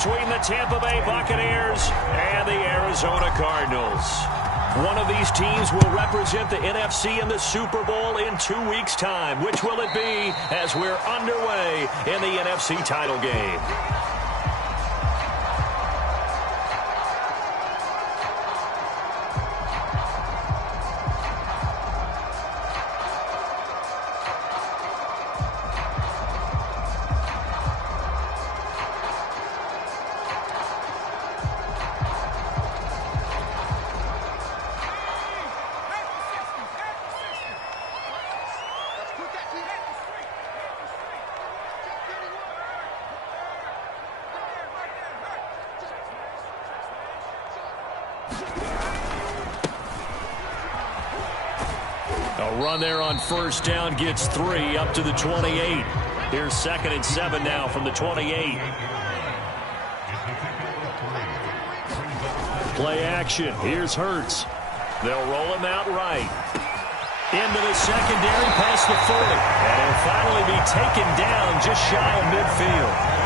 Between the Tampa Bay Buccaneers and the Arizona Cardinals. One of these teams will represent the NFC in the Super Bowl in 2 weeks' time. Which will it be as we're underway in the NFC title game? A run there on first down gets 3 up to the 28. Here's 2nd and 7 now from the 28. Play action. Here's Hurts. They'll roll him out right. Into the secondary past the 40. And he'll finally be taken down just shy of midfield.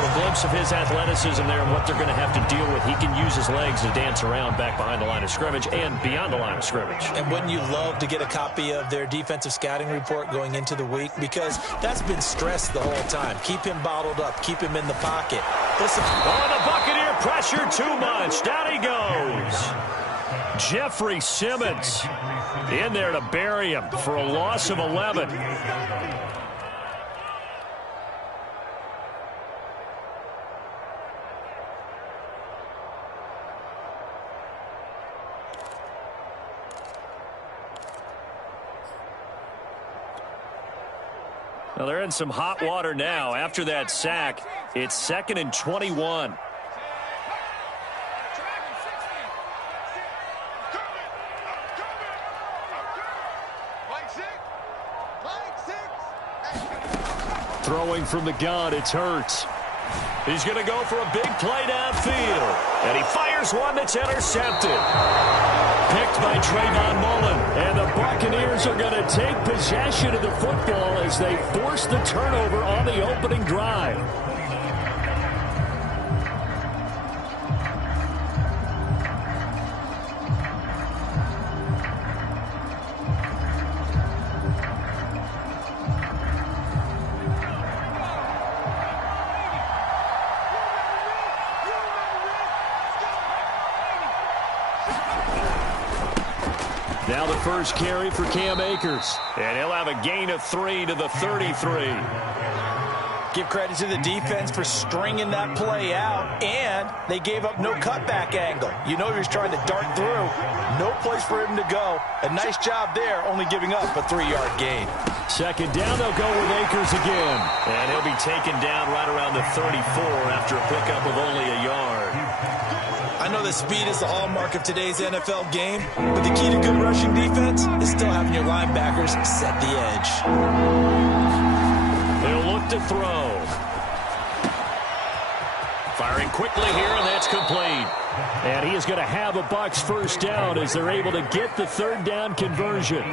A glimpse of his athleticism there and what they're going to have to deal with. He can use his legs to dance around back behind the line of scrimmage and beyond the line of scrimmage. And wouldn't you love to get a copy of their defensive scouting report going into the week? Because that's been stressed the whole time. Keep him bottled up. Keep him in the pocket. Listen. Oh, the Buccaneer pressure too much. Down he goes. Jeffrey Simmons in there to bury him for a loss of 11. Well, they're in some hot water now. After that sack, it's 2nd and 21. Throwing from the gun, it's Hurts. He's going to go for a big play downfield. And he fires one that's intercepted. Picked by Trayvon Mullen. And the Buccaneers are going to take possession of the football as they force the turnover on the opening drive. Now the first carry for Cam Akers. And he'll have a gain of 3 to the 33. Give credit to the defense for stringing that play out. And they gave up no cutback angle. You know he was trying to dart through. No place for him to go. A nice job there, only giving up a 3-yard gain. 2nd down, they'll go with Akers again. And he'll be taken down right around the 34 after a pickup of only a yard. I know that speed is the hallmark of today's NFL game, but the key to good rushing defense is still having your linebackers set the edge. They'll look to throw. Firing quickly here, and that's complete. And he is going to have a Bucs first down as they're able to get the 3rd down conversion.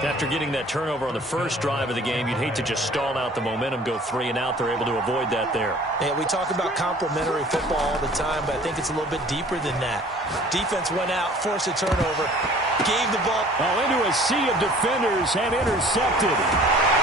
After getting that turnover on the first drive of the game, you'd hate to just stall out the momentum, go 3 and out. They're able to avoid that there. Yeah, we talk about complementary football all the time, but I think it's a little bit deeper than that. Defense went out, forced a turnover, gave the ball into a sea of defenders and intercepted.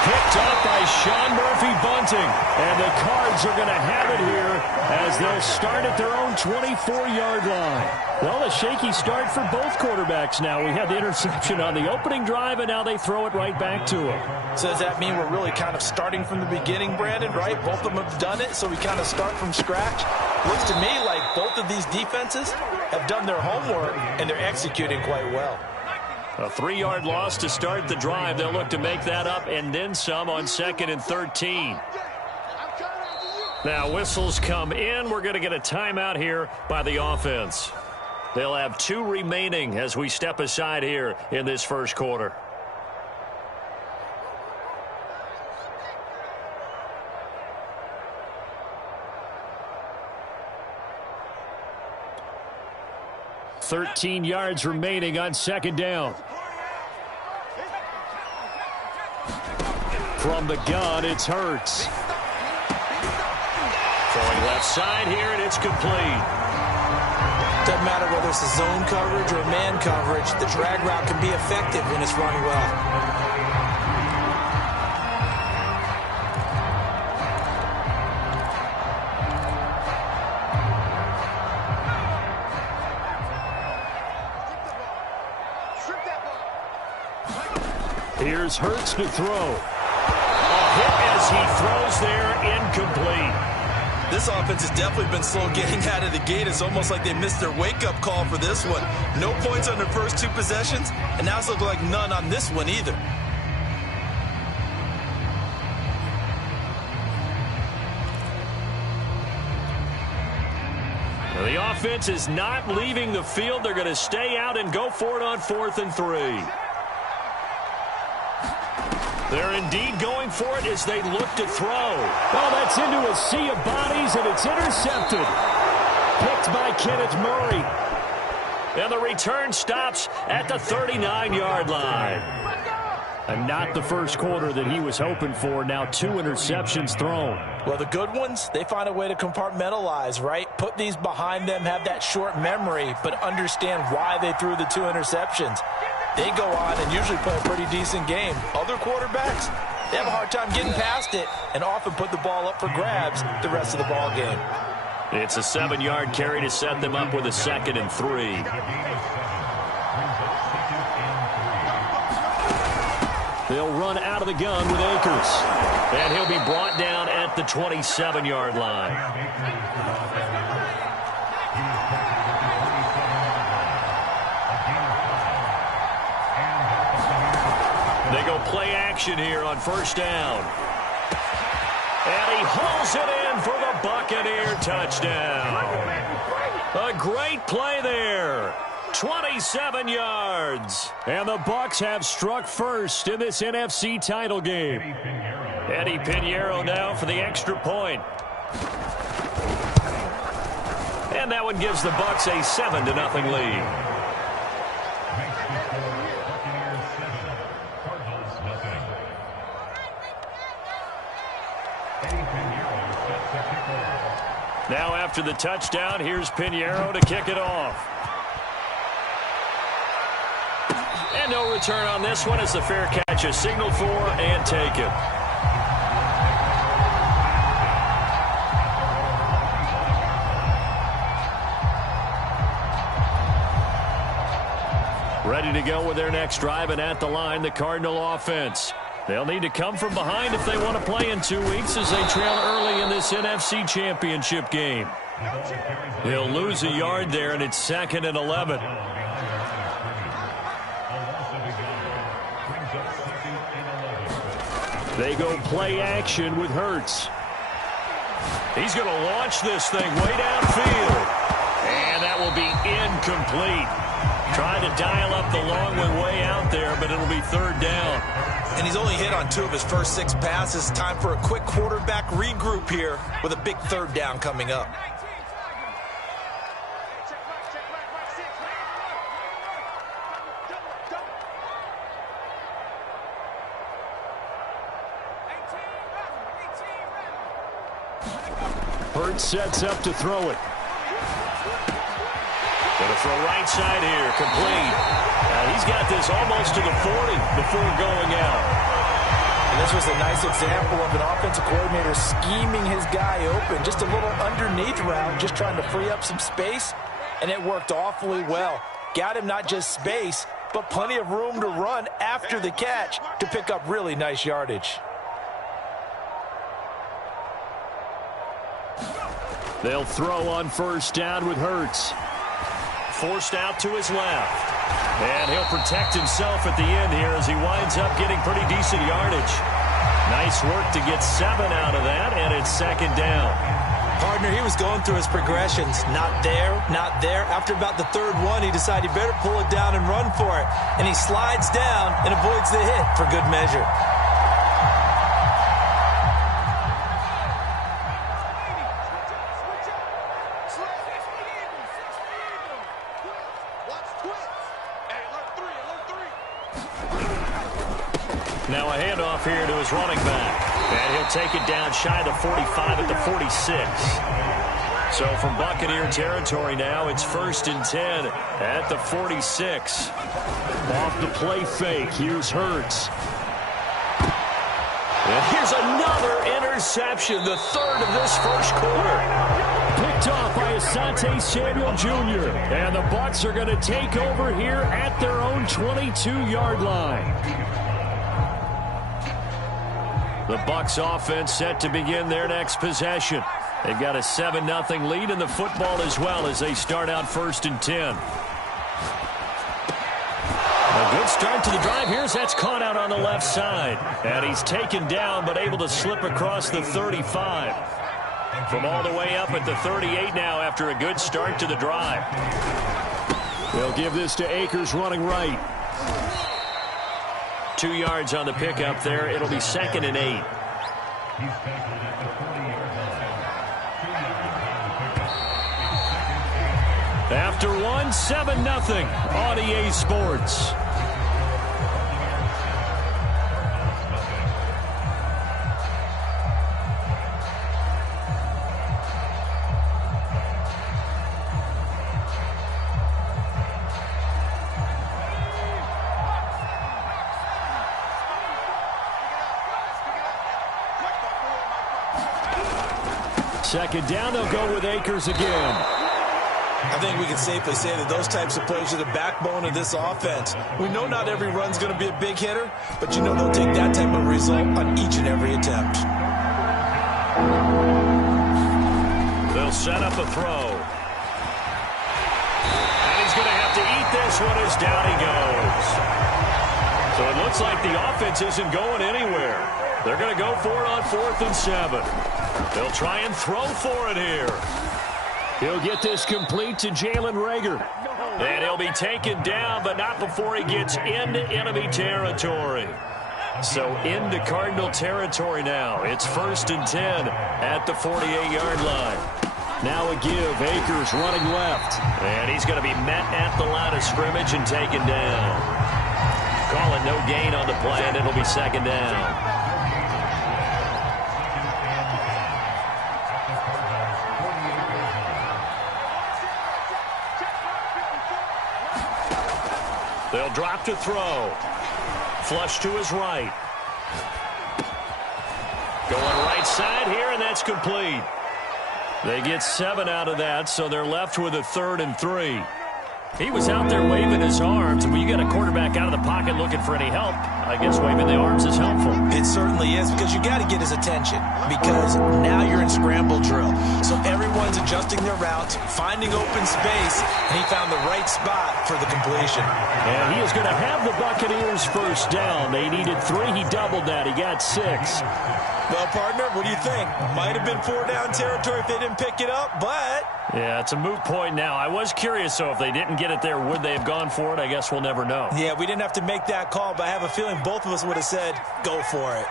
Picked up by Sean Murphy-Bunting. And the Cards are going to have it here as they'll start at their own 24-yard line. Well, a shaky start for both quarterbacks now. We had the interception on the opening drive, and now they throw it right back to him. So does that mean we're really kind of starting from the beginning, Brandon, right? Both of them have done it, so we kind of start from scratch. Looks to me like both of these defenses have done their homework, and they're executing quite well. A 3-yard loss to start the drive. They'll look to make that up and then some on 2nd and 13. Now whistles come in. We're going to get a timeout here by the offense. They'll have 2 remaining as we step aside here in this first quarter. $13 yards remaining on 2nd down. From the gun, it's Hurts. Throwing left Left side here, and it's complete. Doesn't matter whether it's a zone coverage or man coverage, the drag route can be effective when it's run well. Here's Hurts to throw. A hit as he throws there, incomplete. This offense has definitely been slow getting out of the gate. It's almost like they missed their wake-up call for this one. No points on their first two possessions, and now it's looking like none on this one either. Well, the offense is not leaving the field. They're going to stay out and go for it on 4th and 3. They're indeed going for it as they look to throw. Well, that's into a sea of bodies, and it's intercepted. Picked by Kenneth Murray. And the return stops at the 39-yard line. And not the first quarter that he was hoping for. Now 2 interceptions thrown. Well, the good ones, they find a way to compartmentalize, right? Put these behind them, have that short memory, but understand why they threw the 2 interceptions. They go on and usually play a pretty decent game. Other quarterbacks, they have a hard time getting past it and often put the ball up for grabs the rest of the ball game. It's a 7-yard carry to set them up with a 2nd and 3. They'll run out of the gun with Akers. And he'll be brought down at the 27-yard line. They go play action here on 1st down. And he hauls it in for the Buccaneer touchdown. A great play there. 27 yards. And the Bucs have struck first in this NFC title game. Eddie Pinheiro now for the extra point. And that one gives the Bucs a 7-0 lead. Now after the touchdown, here's Pinheiro to kick it off. And no return on this one as the fair catch is signaled for and taken. Ready to go with their next drive, and at the line, the Cardinal offense. They'll need to come from behind if they want to play in 2 weeks as they trail early in this NFC Championship game. He'll lose a yard there, and it's 2nd and 11. They go play action with Hurts. He's going to launch this thing way downfield. And that will be incomplete. Trying to dial up the long way out there, but it'll be 3rd down. And he's only hit on 2 of his first 6 passes. Time for a quick quarterback regroup here with a big 3rd down coming up. Hurts sets up to throw it. Going to throw right side here, complete. He's got this almost to the 40 before going out. And this was a nice example of an offensive coordinator scheming his guy open. Just a little underneath route, just trying to free up some space, and it worked awfully well. Got him not just space, but plenty of room to run after the catch to pick up really nice yardage. They'll throw on 1st down with Hurts. Forced out to his left. And he'll protect himself at the end here as he winds up getting pretty decent yardage. Nice work to get 7 out of that, and it's 2nd down. Partner, he was going through his progressions. Not there, not there. After about the 3rd one, he decided he better pull it down and run for it. And he slides down and avoids the hit for good measure. Now a handoff here to his running back. And he'll take it down shy of the 45 at the 46. So from Buccaneer territory now, it's 1st and 10 at the 46. Off the play fake. Here's Hurts. And here's another interception, the third of this first quarter. Picked off by Asante Samuel Jr. And the Bucs are going to take over here at their own 22-yard line. The Bucs offense set to begin their next possession. They've got a 7-0 lead in the football as well as they start out 1st and 10. A good start to the drive. Here's that's caught out on the left side. And he's taken down but able to slip across the 35. From all the way up at the 38 now after a good start to the drive. They'll give this to Akers running right. 2 yards on the pickup there. It'll be 2nd and 8. After one, 7-0 on EA Sports. Second down, they'll go with Akers again. I think we can safely say that those types of plays are the backbone of this offense. We know not every run's going to be a big hitter, but you know they'll take that type of result on each and every attempt. They'll set up a throw. And he's going to have to eat this one as down he goes. So it looks like the offense isn't going anywhere. They're going to go for it on 4th and 7. They'll try and throw for it here. He'll get this complete to Jalen Reagor. And he'll be taken down, but not before he gets into enemy territory. So into Cardinal territory now. It's 1st and 10 at the 48-yard line. Now a give. Akers running left. And he's going to be met at the line of scrimmage and taken down. Call it no gain on the play, and it'll be 2nd down. They'll drop to throw. Flush to his right. Going right side here, and that's complete. They get 7 out of that, so they're left with a 3rd and 3. He was out there waving his arms. When you got a quarterback out of the pocket looking for any help, I guess waving the arms is helpful. It certainly is, because you got to get his attention, because now you're in scramble drill. So everyone's adjusting their routes, finding open space, and he found the right spot for the completion. And he is going to have the Buccaneers first down. They needed 3. He doubled that. He got 6. Well, partner, what do you think? Might have been 4-down territory if they didn't pick it up, but... Yeah, it's a moot point now. I was curious, so if they didn't get it there, would they have gone for it? I guess we'll never know. Yeah, we didn't have to make that call, but I have a feeling both of us would have said, go for it.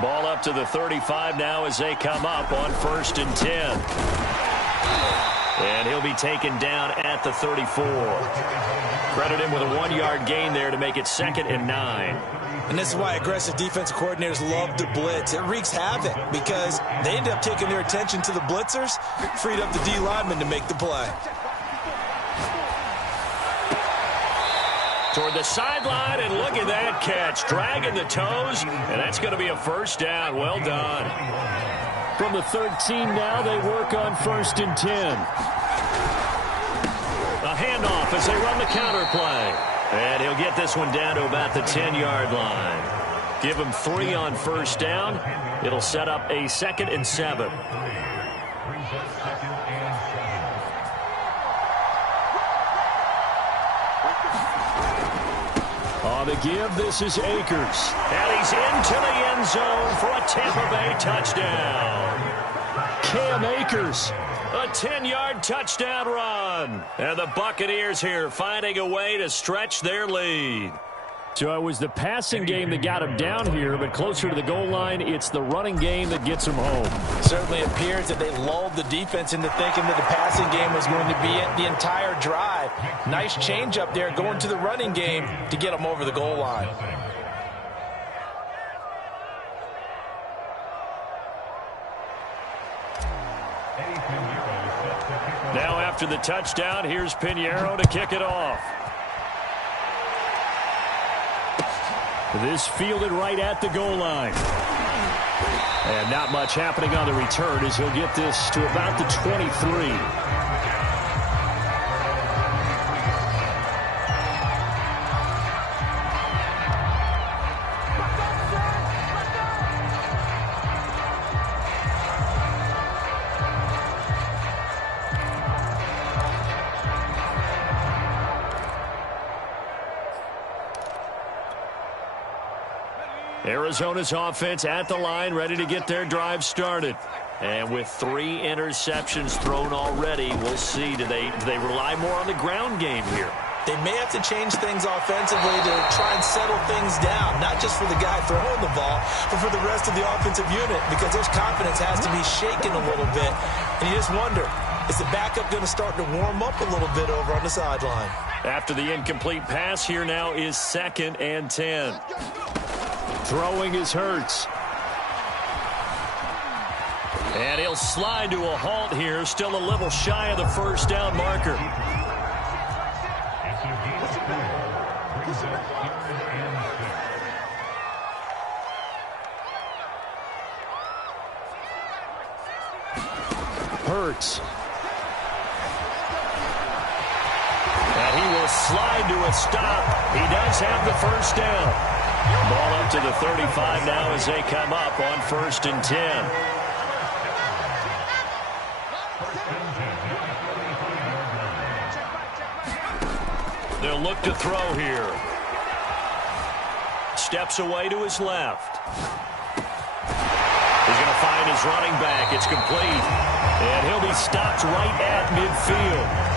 Ball up to the 35 now as they come up on 1st and 10. And he'll be taken down at the 34. Credit him with a 1-yard gain there to make it 2nd and 9. And this is why aggressive defensive coordinators love to blitz. It wreaks havoc because they end up taking their attention to the blitzers, freed up the D lineman to make the play. Toward the sideline, and look at that catch. Dragging the toes, and that's going to be a first down. Well done. From the 13 now, they work on 1st and 10. A handoff as they run the counter play. And he'll get this one down to about the 10-yard line. Give him 3 on first down. It'll set up a 2nd and 7. On the give, this is Akers. And he's into the end zone for a Tampa Bay touchdown. Cam Akers. A 10-yard touchdown run. And the Buccaneers here finding a way to stretch their lead. So it was the passing game that got him down here, but closer to the goal line, it's the running game that gets him home. Certainly appears that they lulled the defense into thinking that the passing game was going to be it the entire drive. Nice change up there going to the running game to get them over the goal line. Now after the touchdown, here's Pinheiro to kick it off. This fielded right at the goal line. And not much happening on the return as he'll get this to about the 23. Arizona's offense at the line, ready to get their drive started. And with 3 interceptions thrown already, we'll see. Do they rely more on the ground game here? They may have to change things offensively to try and settle things down, not just for the guy throwing the ball, but for the rest of the offensive unit, because their confidence has to be shaken a little bit. And you just wonder, is the backup going to start to warm up a little bit over on the sideline? After the incomplete pass, here now is 2nd and 10. Throwing is Hurts. And he'll slide to a halt here, still a little shy of the first down marker. Hurts. And he will slide to a stop. He does have the first down. Ball up to the 35 now as they come up on 1st and 10. They'll look to throw here. Steps away to his left. He's going to find his running back. It's complete. And he'll be stopped right at midfield.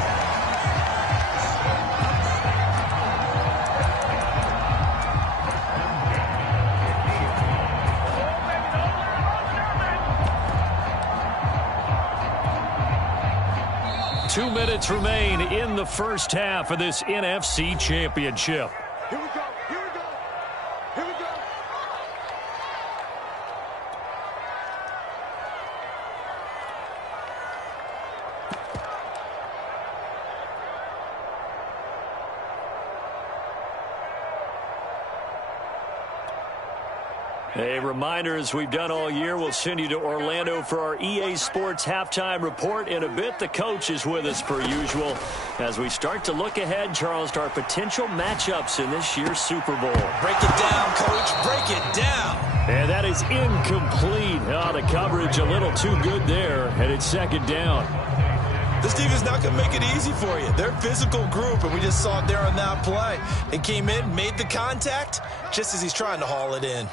Two minutes remain in the first half of this NFC Championship. Here we go. Here we go. Here we go. A reminder, as we've done all year, we'll send you to Orlando for our EA Sports halftime report. In a bit, the coach is with us per usual as we start to look ahead, Charles, to our potential matchups in this year's Super Bowl. Break it down, Coach. Break it down. And that is incomplete. Oh, the coverage a little too good there, and it's 2nd down. This team is not going to make it easy for you. They're a physical group, and we just saw it there on that play. They came in, made the contact, just as he's trying to haul it in.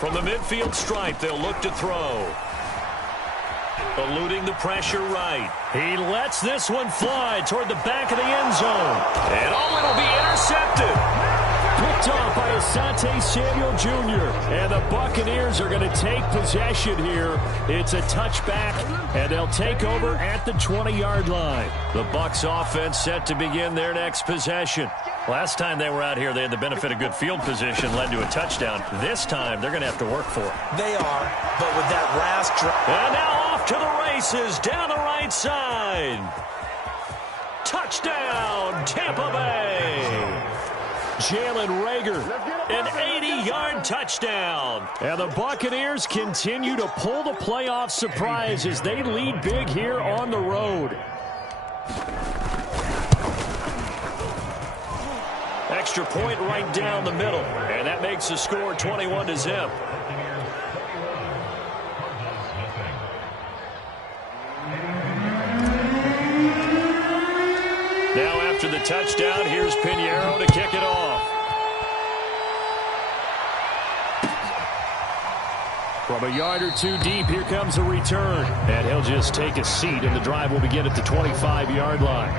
From the midfield stripe, they'll look to throw. Eluding the pressure right. He lets this one fly toward the back of the end zone. And it'll be intercepted. Picked off by Asante Samuel Jr. And the Buccaneers are going to take possession here. It's a touchback, and they'll take over at the 20-yard line. The Bucs offense set to begin their next possession. Last time they were out here, they had the benefit of good field position, led to a touchdown. This time, they're going to have to work for it. They are, but with that last drive. And now off to the races, down the right side. Touchdown, Tampa Bay. Jalen Reagor, an 80-yard touchdown. And the Buccaneers continue to pull the playoff surprise as they lead big here on the road. Extra point right down the middle, and that makes the score 21-0. Now after the touchdown, here's Pinheiro to kick it off. From a yard or two deep, here comes a return. And he'll just take a seat, and the drive will begin at the 25-yard line.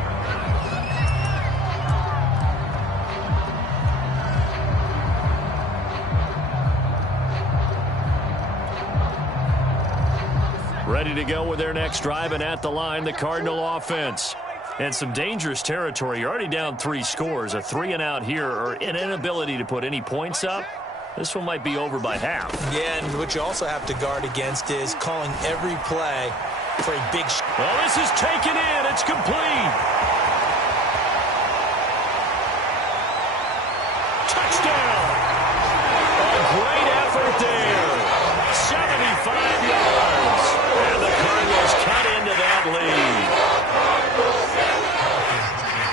Ready to go with their next drive, and at the line, the Cardinal offense. And some dangerous territory. You're already down 3 scores. A 3-and-out here, or an inability to put any points up. This one might be over by half. Yeah, and what you also have to guard against is calling every play for a big shot. Well, this is taken in. It's complete. Touchdown. A great effort there. 75 yards. And the Cardinals cut into that lead.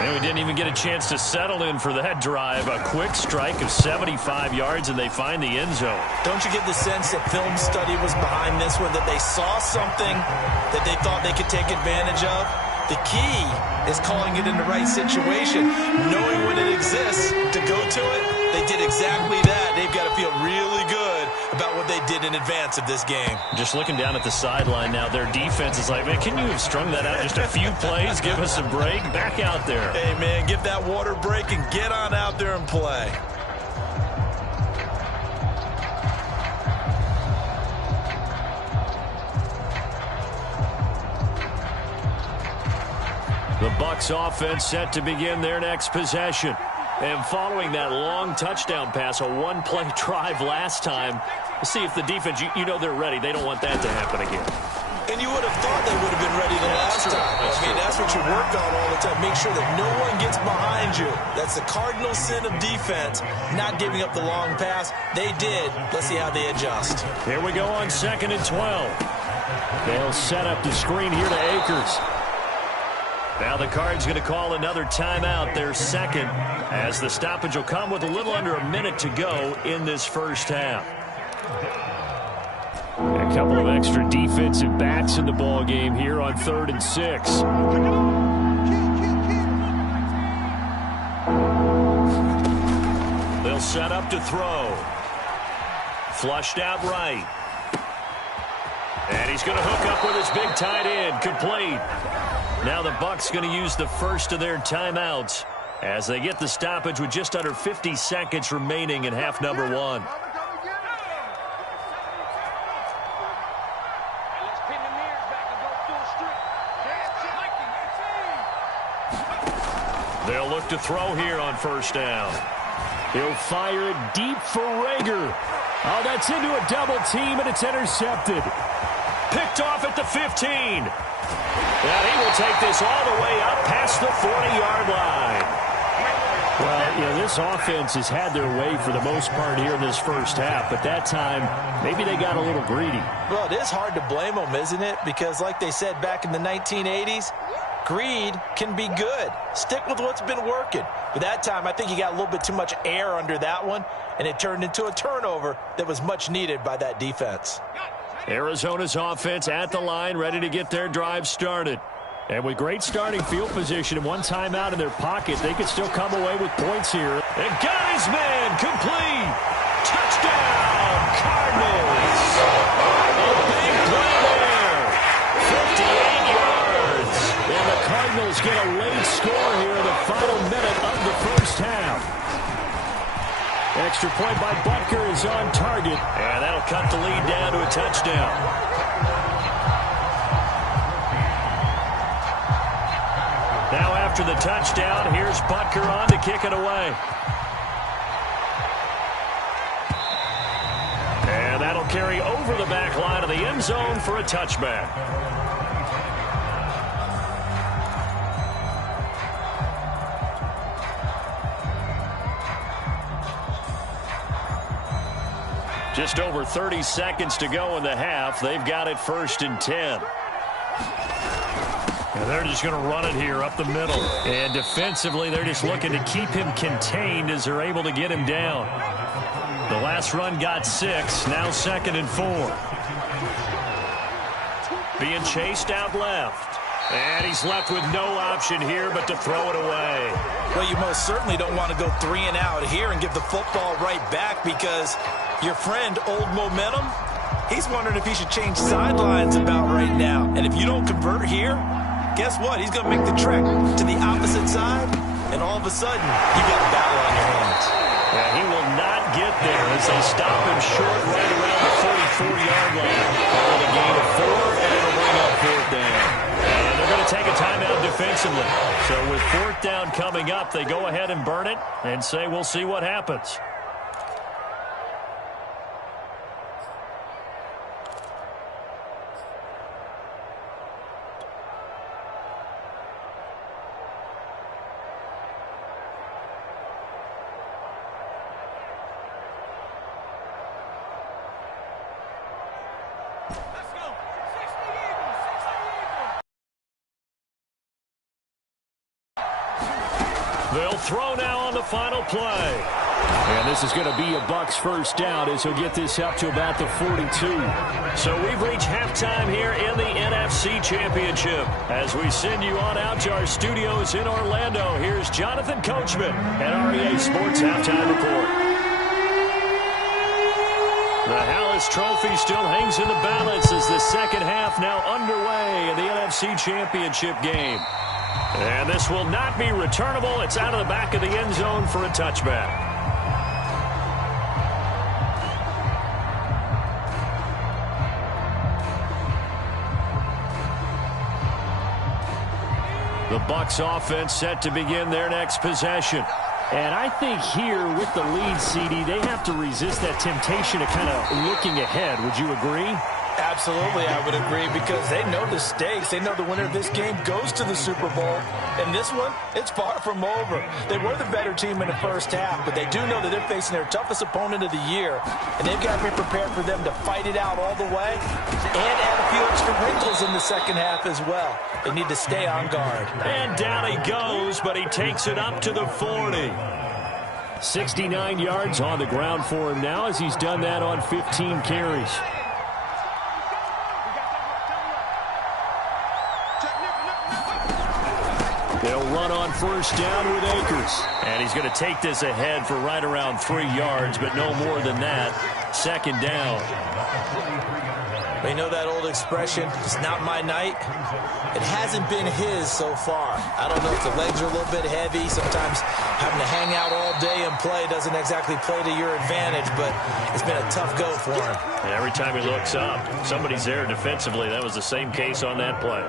And we didn't even get a chance to settle in for that drive. A quick strike of 75 yards, and they find the end zone. Don't you get the sense that film study was behind this one, that they saw something that they thought they could take advantage of? The key is calling it in the right situation, knowing when it exists to go to it. They did exactly that. They've got to feel really good about what they did in advance of this game. Just looking down at the sideline now, their defense is like, man, can you have strung that out just a few plays? Give us a break. Back out there. Hey, man, give that water break and get on out there and play. The Bucs offense set to begin their next possession. And following that long touchdown pass, a one-play drive last time, we'll see if the defense, you know they're ready. They don't want that to happen again. And you would have thought they would have been ready the last time. That's what you work on all the time. Make sure that no one gets behind you. That's the cardinal sin of defense, not giving up the long pass. They did. Let's see how they adjust. Here we go on 2nd and 12. They'll set up the screen here to Akers. Now the Cards going to call another timeout, their second, as the stoppage will come with a little under a minute to go in this first half. A couple of extra defensive backs in the ball game here on 3rd and 6. They'll set up to throw. Flushed out right. And he's going to hook up with his big tight end, complete. Now the Bucs going to use the first of their timeouts as they get the stoppage with just under 50 seconds remaining in half number 1. They'll look to throw here on first down. He'll fire it deep for Rager. Oh, that's into a double team, and it's intercepted. Picked off at the 15. And he will take this all the way up past the 40-yard line. Well, you know, this offense has had their way for the most part here in this first half, but that time, maybe they got a little greedy. Well, it is hard to blame them, isn't it? Because like they said back in the 1980s, greed can be good. Stick with what's been working. But that time, I think he got a little bit too much air under that one, and it turned into a turnover that was much needed by that defense. Arizona's offense at the line, ready to get their drive started. And with great starting field position and one timeout in their pocket, they could still come away with points here. And got his man, complete. Touchdown, Cardinals. A big play there. 58 yards. And the Cardinals get a late score here in the final minute of the first half. Extra point by Butker is on target. And that'll cut the lead down to a touchdown. Now after the touchdown, here's Butker on to kick it away. And that'll carry over the back line of the end zone for a touchback. Just over 30 seconds to go in the half. They've got it 1st and 10. And they're just going to run it here up the middle. And defensively, they're just looking to keep him contained as they're able to get him down. The last run got 6. Now 2nd and 4. Being chased out left. And he's left with no option here but to throw it away. Well, you most certainly don't want to go 3 and out here and give the football right back, because your friend, Old Momentum, he's wondering if he should change sidelines about right now. And if you don't convert here, guess what? He's going to make the trek to the opposite side, and all of a sudden, you got a battle on your hands. Yeah, he will not get there as they stop him short right around the 44-yard line. Call it a gain of 4, and it'll bring up 4th down. And they're going to take a timeout defensively. So with 4th down coming up, they go ahead and burn it and say, we'll see what happens. throw now on the final play. And this is going to be a Bucs first down as he'll get this up to about the 42. So we've reached halftime here in the NFC Championship. As we send you on out to our studios in Orlando, here's Jonathan Coachman at REA Sports Halftime Report. The Hallis Trophy still hangs in the balance as the second half now underway in the NFC Championship game. And this will not be returnable. It's out of the back of the end zone for a touchback. The Bucs offense set to begin their next possession. And I think here with the lead, CD, they have to resist that temptation of kind of looking ahead. Would you agree? Absolutely, I would agree, because they know the stakes. They know the winner of this game goes to the Super Bowl. And this one, it's far from over. They were the better team in the first half, but they do know that they're facing their toughest opponent of the year. And they've got to be prepared for them to fight it out all the way and add a few extra wrinkles in the second half as well. They need to stay on guard. And down he goes, but he takes it up to the 40. 69 yards on the ground for him now as he's done that on 15 carries. They'll run on first down with Akers. And he's going to take this ahead for right around 3 yards, but no more than that. Second down. They know that old expression, it's not my night. It hasn't been his so far. I don't know if the legs are a little bit heavy. Sometimes having to hang out all day and play doesn't exactly play to your advantage, but it's been a tough go for him. And every time he looks up, somebody's there defensively. That was the same case on that play.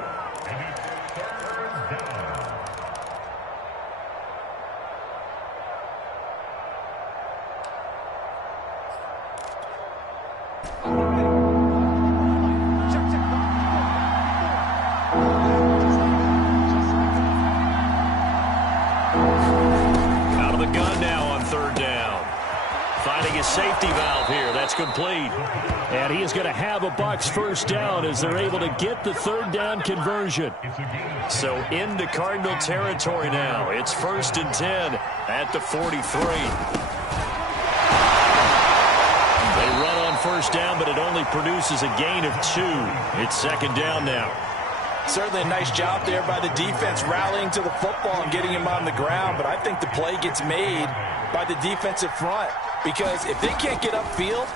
Safety valve here. That's complete. And he is going to have a Bucs first down as they're able to get the third down conversion. So into Cardinal territory now. It's 1st and 10 at the 43. They run on first down, but it only produces a gain of 2. It's second down now. Certainly a nice job there by the defense rallying to the football and getting him on the ground, but I think the play gets made by the defensive front, because if they can't get upfield,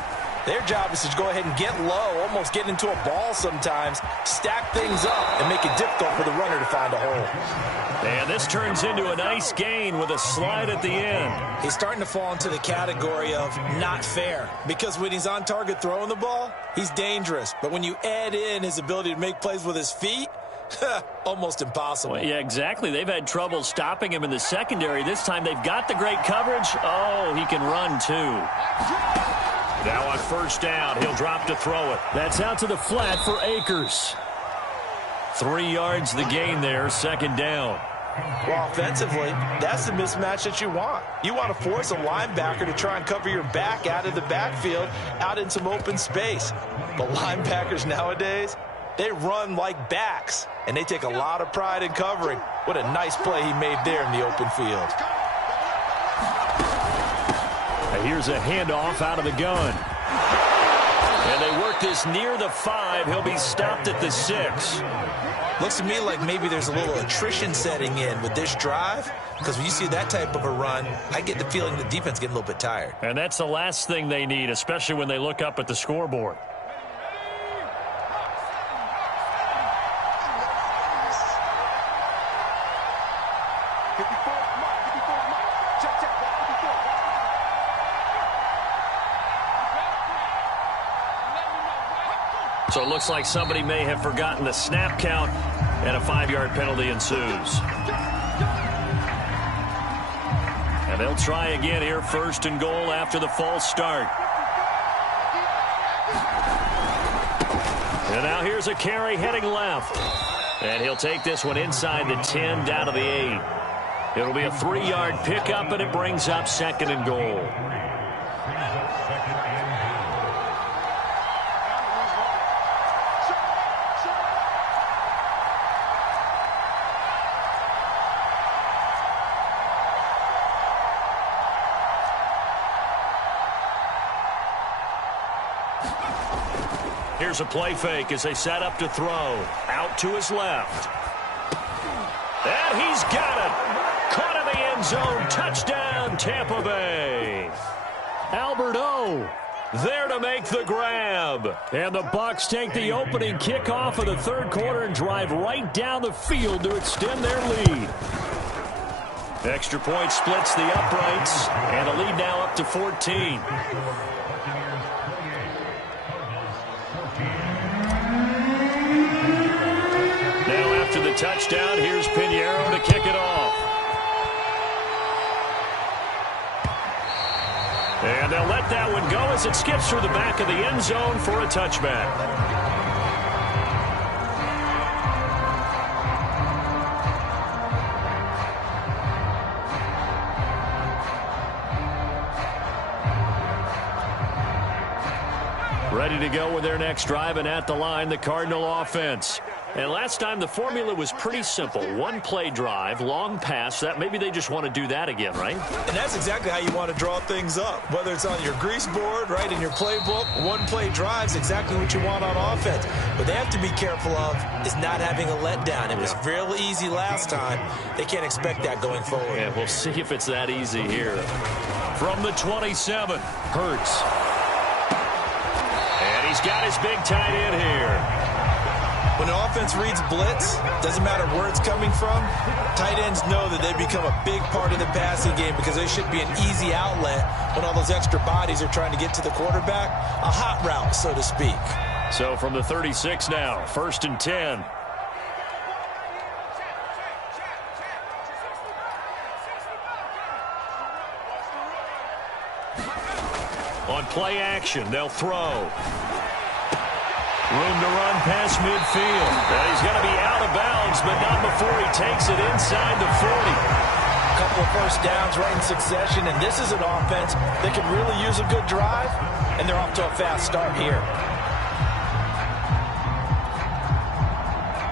their job is to go ahead and get low, almost get into a ball sometimes, stack things up, and make it difficult for the runner to find a hole. And this turns into a nice gain with a slide at the end. He's starting to fall into the category of not fair, because when he's on target throwing the ball, he's dangerous. But when you add in his ability to make plays with his feet, almost impossible. Well, yeah, exactly. They've had trouble stopping him in the secondary. This time they've got the great coverage. Oh, he can run too. Now on first down, he'll drop to throw it. That's out to the flat for Akers. 3 yards the gain there, second down. Well, offensively, that's the mismatch that you want. You want to force a linebacker to try and cover your back out of the backfield, out in some open space. But linebackers nowadays, they run like backs, and they take a lot of pride in covering. What a nice play he made there in the open field. And here's a handoff out of the gun. And they work this near the 5. He'll be stopped at the 6. Looks to me like maybe there's a little attrition setting in with this drive, because when you see that type of a run, I get the feeling the defense getting a little bit tired. And that's the last thing they need, especially when they look up at the scoreboard. So it looks like somebody may have forgotten the snap count, and a 5-yard penalty ensues. And they'll try again here, 1st and goal after the false start. And now here's a carry heading left. And he'll take this one inside the 10, down to the 8. It'll be a 3-yard pickup, and it brings up 2nd and goal. Here's a play fake as they set up to throw. Out to his left. And he's got it. Caught in the end zone. Touchdown, Tampa Bay. Albert O there to make the grab. And the Bucs take the opening kickoff of the third quarter and drive right down the field to extend their lead. Extra point splits the uprights, and a lead now up to 14. Now after the touchdown, here's Pinheiro to kick it off. And they'll let that one go as it skips through the back of the end zone for a touchback. Ready to go with their next drive, and at the line, the Cardinal offense. And last time, the formula was pretty simple. One play drive, long pass. That maybe they just want to do that again, right? And that's exactly how you want to draw things up. Whether it's on your grease board, right, in your playbook, one play drive is exactly what you want on offense. What they have to be careful of is not having a letdown. It was real easy last time. They can't expect that going forward. Yeah, we'll see if it's that easy here. From the 27, Hurts. And he's got his big tight end here. When an offense reads blitz, doesn't matter where it's coming from, tight ends know that they become a big part of the passing game because they should be an easy outlet when all those extra bodies are trying to get to the quarterback. A hot route, so to speak. So from the 36 now, 1st and 10. On play action, they'll throw. Room to run past midfield. And he's going to be out of bounds, but not before he takes it inside the 40. A couple of first downs right in succession, and this is an offense that can really use a good drive, and they're off to a fast start here.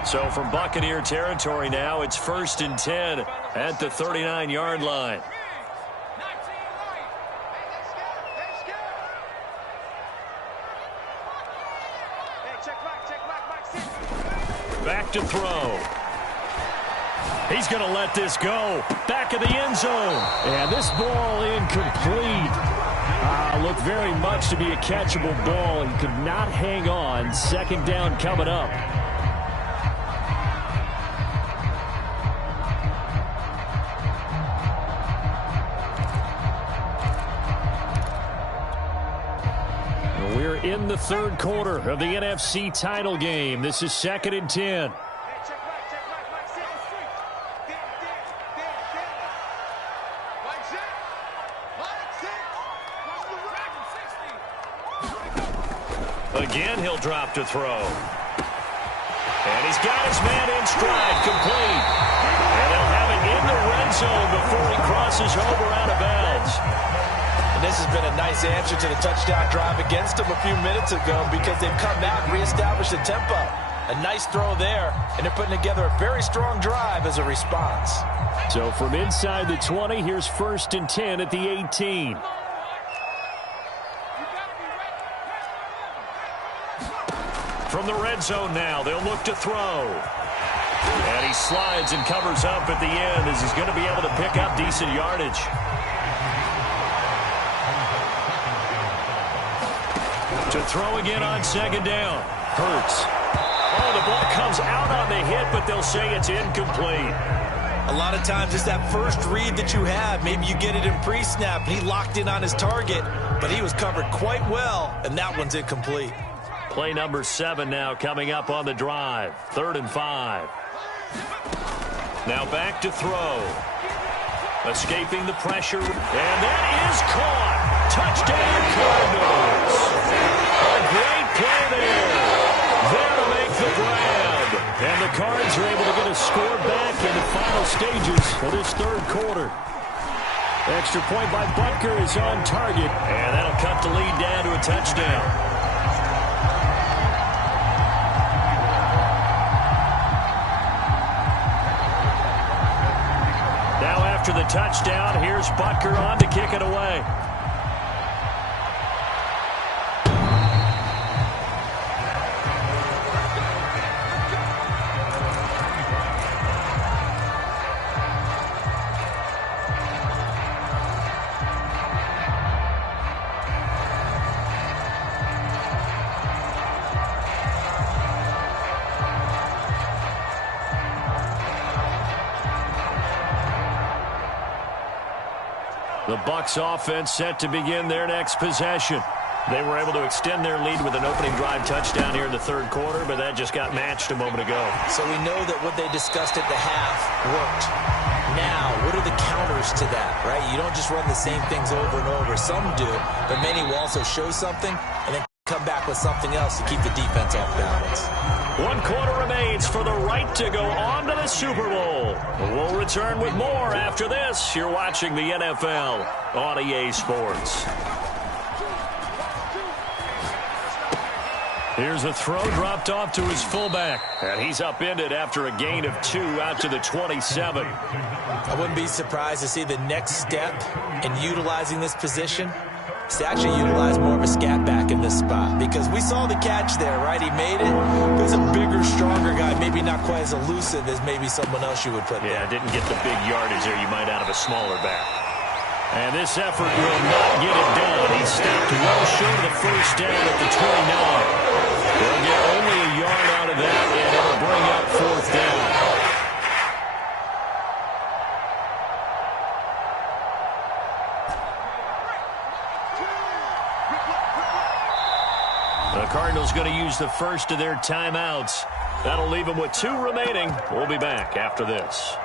So from Buccaneer territory now, it's 1st and 10 at the 39-yard line. Back to throw. He's going to let this go. Back of the end zone. And this ball incomplete. Looked very much to be a catchable ball and could not hang on. 2nd down coming up. We're in the third quarter of the NFC title game. This is 2nd and 10. Again, he'll drop to throw. And he's got his man in stride, complete. And they'll have it in the red zone before he crosses over out of bounds. And this has been a nice answer to the touchdown drive against them a few minutes ago because they've come back and reestablished the tempo. A nice throw there, and they're putting together a very strong drive as a response. So from inside the 20, here's 1st and 10 at the 18. From the red zone now, they'll look to throw. And he slides and covers up at the end as he's going to be able to pick up decent yardage. To throw again on 2nd down. Hurts. Oh, the ball comes out on the hit, but they'll say it's incomplete. A lot of times it's that first read that you have. Maybe you get it in pre-snap, and he locked in on his target, but he was covered quite well, and that one's incomplete. Play number 7 now coming up on the drive. 3rd and 5. Now back to throw. Escaping the pressure, and that is caught. Touchdown, Cardinals. A great play there. There to make the grab. And the Cards are able to get a score back in the final stages of this third quarter. Extra point by Butker is on target, and that'll cut the lead down to a touchdown. After the touchdown, here's Butker on to kick it away. The Bucs offense set to begin their next possession. They were able to extend their lead with an opening drive touchdown here in the third quarter, but that just got matched a moment ago. So we know that what they discussed at the half worked. Now, what are the counters to that, right? You don't just run the same things over and over. Some do, but many will also show something and then come back with something else to keep the defense off balance. 1 quarter remains for the right to go on to the Super Bowl. We'll return with more after this. You're watching the NFL on EA Sports. Here's a throw dropped off to his fullback. And he's upended after a gain of 2 out to the 27. I wouldn't be surprised to see the next step in utilizing this position is to actually utilize more of a scat back in this spot. Because we saw the catch there, right? He made it. But he's a bigger, stronger guy. Maybe not quite as elusive as maybe someone else you would put there. Yeah, didn't get the big yardage there you might out of a smaller back. And this effort will not get it done. He stepped well short of the first down at the 29. They'll get only a yard out of that, and it'll bring up 4th down. The Cardinals going to use the first of their timeouts. That'll leave them with 2 remaining. We'll be back after this.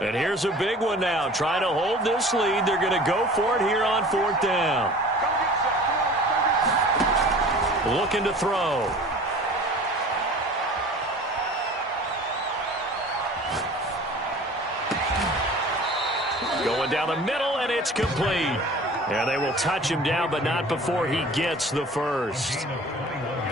And here's a big one now. Trying to hold this lead. They're going to go for it here on 4th down. Looking to throw. Going down the middle, and it's complete. And they will touch him down, but not before he gets the first.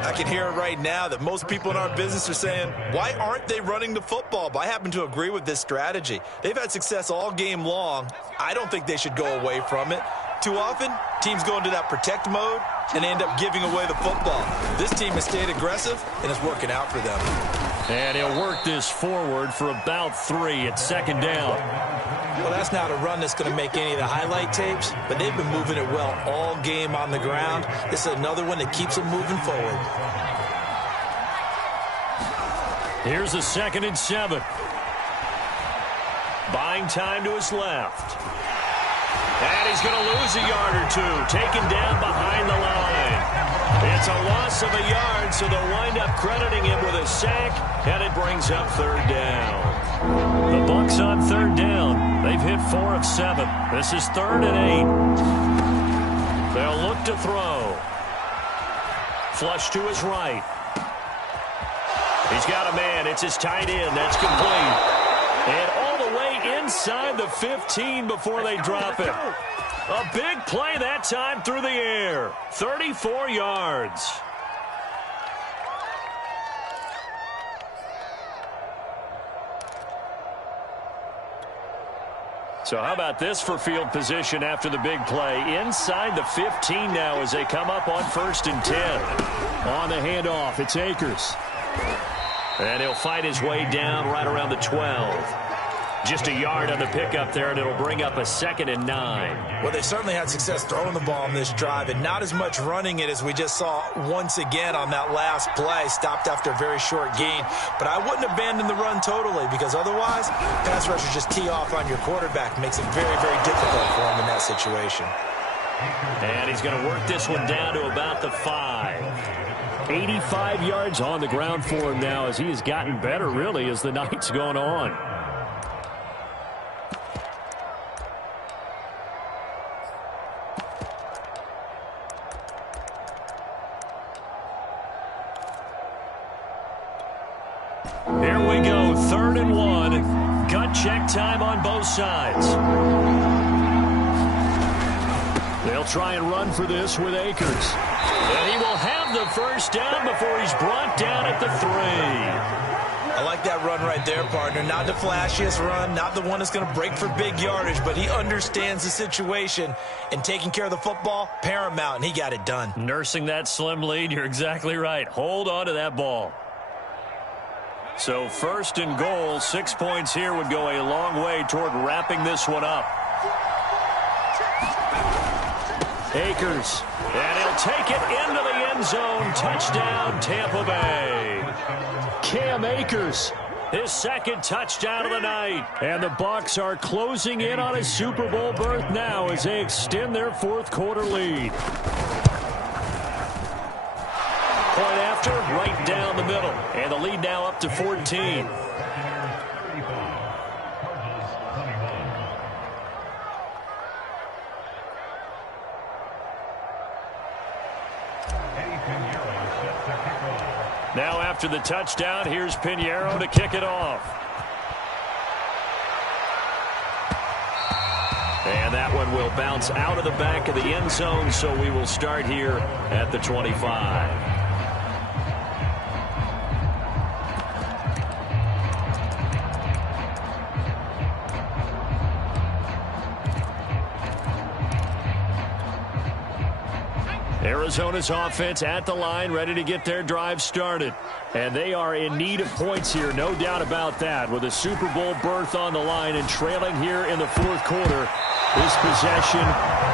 I can hear it right now that most people in our business are saying, why aren't they running the football? But I happen to agree with this strategy. They've had success all game long. I don't think they should go away from it. Too often, teams go into that protect mode and end up giving away the football. This team has stayed aggressive, and it's working out for them. And he'll work this forward for about 3 at 2nd down. Well, that's not a run that's going to make any of the highlight tapes, but they've been moving it well all game on the ground. This is another one that keeps them moving forward. Here's a 2nd and 7. Buying time to his left. And he's going to lose a yard or 2, taken down behind the line. It's a loss of a yard, so they'll wind up crediting him with a sack, and it brings up 3rd down. The Bucs on 3rd down. They've hit 4 of 7. This is 3rd and 8. They'll look to throw. Flush to his right. He's got a man. It's his tight end. That's complete. And all the way inside the 15 before they drop it. A big play that time through the air. 34 yards. So how about this for field position after the big play? Inside the 15 now as they come up on 1st and 10. On the handoff, it's Akers. And he'll fight his way down right around the 12. Just a yard on the pickup there, and it'll bring up a 2nd and 9. Well, they certainly had success throwing the ball on this drive, and not as much running it as we just saw once again on that last play. Stopped after a very short gain. But I wouldn't abandon the run totally, because otherwise, pass rushers just tee off on your quarterback. Makes it very, very difficult for him in that situation. And he's going to work this one down to about the 5. 85 yards on the ground for him now as he has gotten better, really, as the night's gone on. Here we go, 3rd and 1. Gut check time on both sides. They'll try and run for this with Akers. And he will have the first down before he's brought down at the 3. I like that run right there, partner. Not the flashiest run, not the one that's going to break for big yardage, but he understands the situation, and taking care of the football, paramount, and he got it done. Nursing that slim lead, you're exactly right. Hold on to that ball. So 1st and goal, 6 points here would go a long way toward wrapping this one up. Akers. And he'll take it into the end zone. Touchdown, Tampa Bay. Cam Akers, his second touchdown of the night. And the Bucs are closing in on a Super Bowl berth now as they extend their fourth quarter lead. Point after, right down the middle. And the lead now up to 14. Now after the touchdown, here's Pinheiro to kick it off. And that one will bounce out of the back of the end zone, so we will start here at the 25. Arizona's offense at the line, ready to get their drive started. And they are in need of points here, no doubt about that. With a Super Bowl berth on the line and trailing here in the fourth quarter, this possession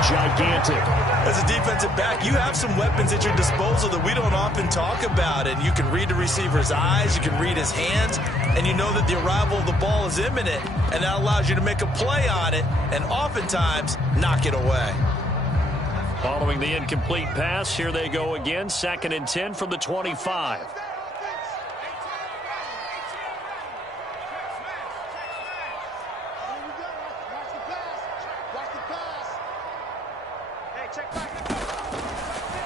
gigantic. As a defensive back, you have some weapons at your disposal that we don't often talk about. And you can read the receiver's eyes, you can read his hands, and you know that the arrival of the ball is imminent. And that allows you to make a play on it and oftentimes knock it away. Following the incomplete pass, here they go again. 2nd and 10 from the 25.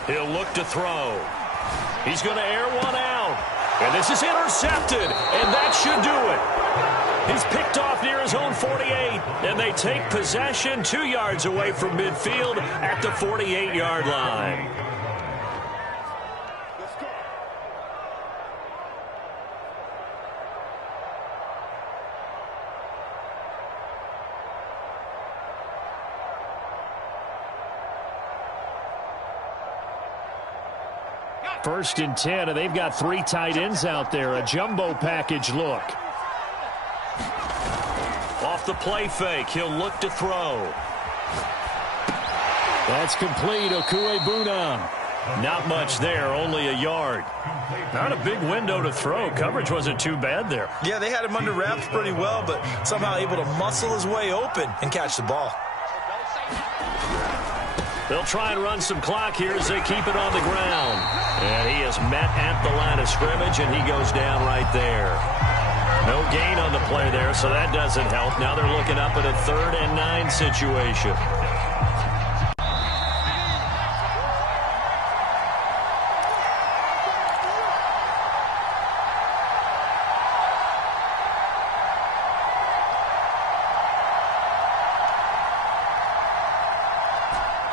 He'll look to throw. He's going to air one out. And this is intercepted, and that should do it. He's picked off near his own 48, and they take possession 2 yards away from midfield at the 48-yard line. First and 10, and they've got 3 tight ends out there. A jumbo package look. Off the play fake, he'll look to throw. That's complete. Okuebuna. Not much there, only a yard. Not a big window to throw. Coverage wasn't too bad there. Yeah, they had him under wraps pretty well, but somehow able to muscle his way open and catch the ball. They'll try and run some clock here as they keep it on the ground. And he is met at the line of scrimmage, and he goes down right there. No gain on the play there, so that doesn't help. Now they're looking up at a 3rd and 9 situation.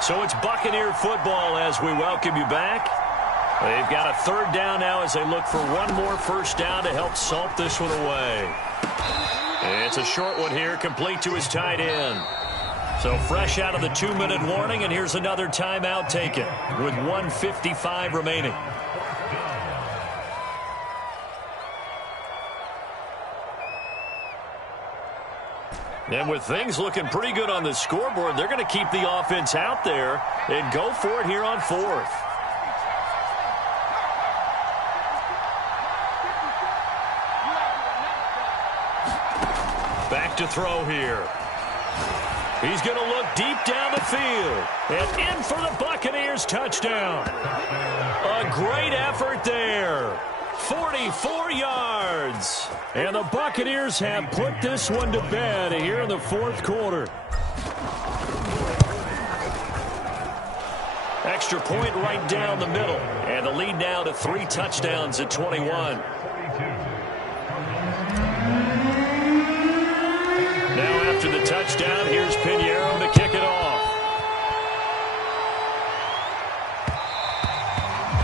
So it's Buccaneer football as we welcome you back. They've got a 3rd down now as they look for one more first down to help salt this one away. It's a short one here, complete to his tight end. So fresh out of the 2-minute warning, and here's another timeout taken with 1:55 remaining. And with things looking pretty good on the scoreboard, they're going to keep the offense out there and go for it here on 4th. Back to throw here. He's going to look deep down the field. And in for the Buccaneers touchdown. A great effort there. 44 yards. And the Buccaneers have put this one to bed here in the fourth quarter. Extra point right down the middle. And the lead now to 3 touchdowns at 21. Now after the touchdown, here's Pinheiro to kick it off.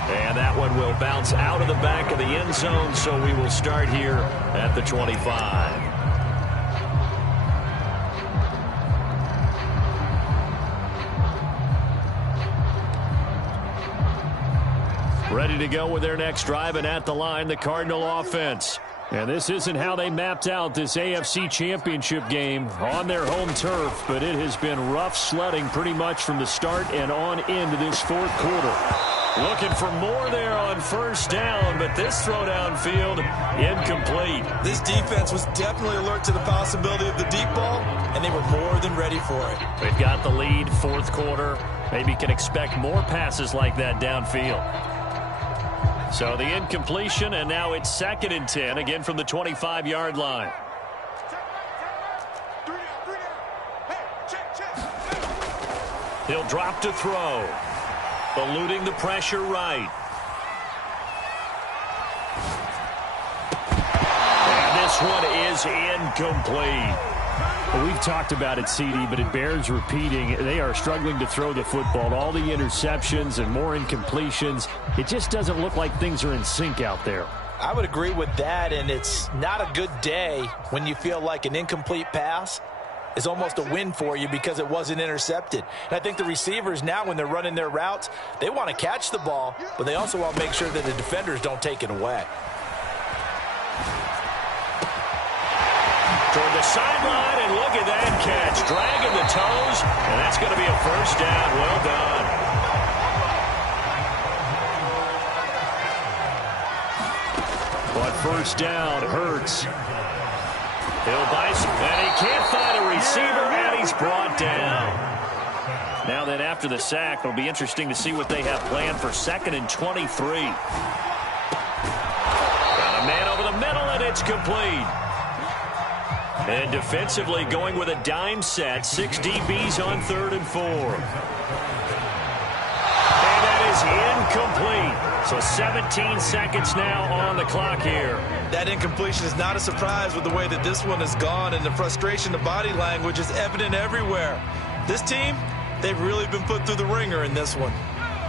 And that one will bounce out of the back of the end zone, so we will start here at the 25. Ready to go with their next drive, and at the line, the Cardinal offense. And this isn't how they mapped out this AFC Championship game on their home turf, but it has been rough sledding pretty much from the start and on into this fourth quarter. Looking for more there on first down, but this throw downfield incomplete. This defense was definitely alert to the possibility of the deep ball, and they were more than ready for it. They've got the lead, fourth quarter. Maybe can expect more passes like that downfield. So the incompletion, and now it's 2nd and 10, again from the 25-yard line. He'll drop to throw. Eluding the pressure right. And this one is incomplete. Well, we've talked about it, CD, but it bears repeating. They are struggling to throw the football. All the interceptions and more incompletions. It just doesn't look like things are in sync out there. I would agree with that, and it's not a good day when you feel like an incomplete pass is almost a win for you because it wasn't intercepted. And I think the receivers now, when they're running their routes, they want to catch the ball, but they also want to make sure that the defenders don't take it away. Toward the sideline, and look at that catch. Dragging the toes, and that's going to be a first down. Well done. But first down hurts. He'll dice, and he can't find a receiver, and he's brought down. Now then, after the sack, it'll be interesting to see what they have planned for 2nd and 23. Got a man over the middle, and it's complete. And defensively going with a dime set. 6 DBs on 3rd and 4. And that is incomplete. So 17 seconds now on the clock here. That incompletion is not a surprise with the way that this one has gone, and the frustration, the body language is evident everywhere. This team, they've really been put through the ringer in this one.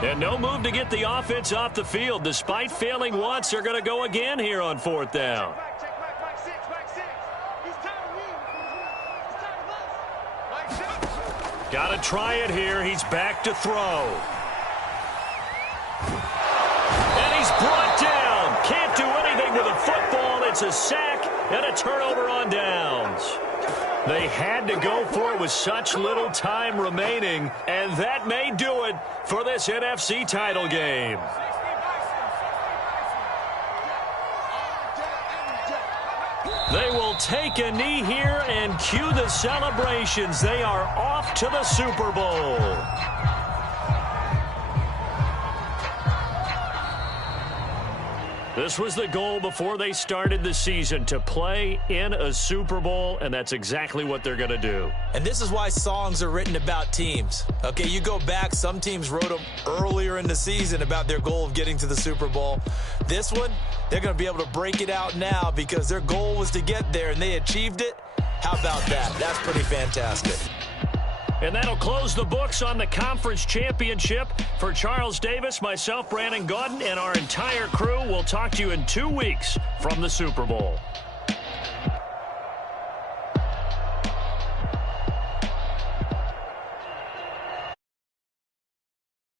And no move to get the offense off the field. Despite failing once, they're going to go again here on 4th down. Got to try it here. He's back to throw. And he's brought down. Can't do anything with a football. It's a sack and a turnover on downs. They had to go for it with such little time remaining, and that may do it for this NFC title game. They will take a knee here and cue the celebrations. They are off to the Super Bowl. This was the goal before they started the season, to play in a Super Bowl, and that's exactly what they're going to do. And this is why songs are written about teams. Okay, you go back, some teams wrote them earlier in the season about their goal of getting to the Super Bowl. This one, they're going to be able to break it out now because their goal was to get there, and they achieved it. How about that? That's pretty fantastic. And that'll close the books on the conference championship. For Charles Davis, myself, Brandon Gaudin, and our entire crew, we'll talk to you in 2 weeks from the Super Bowl.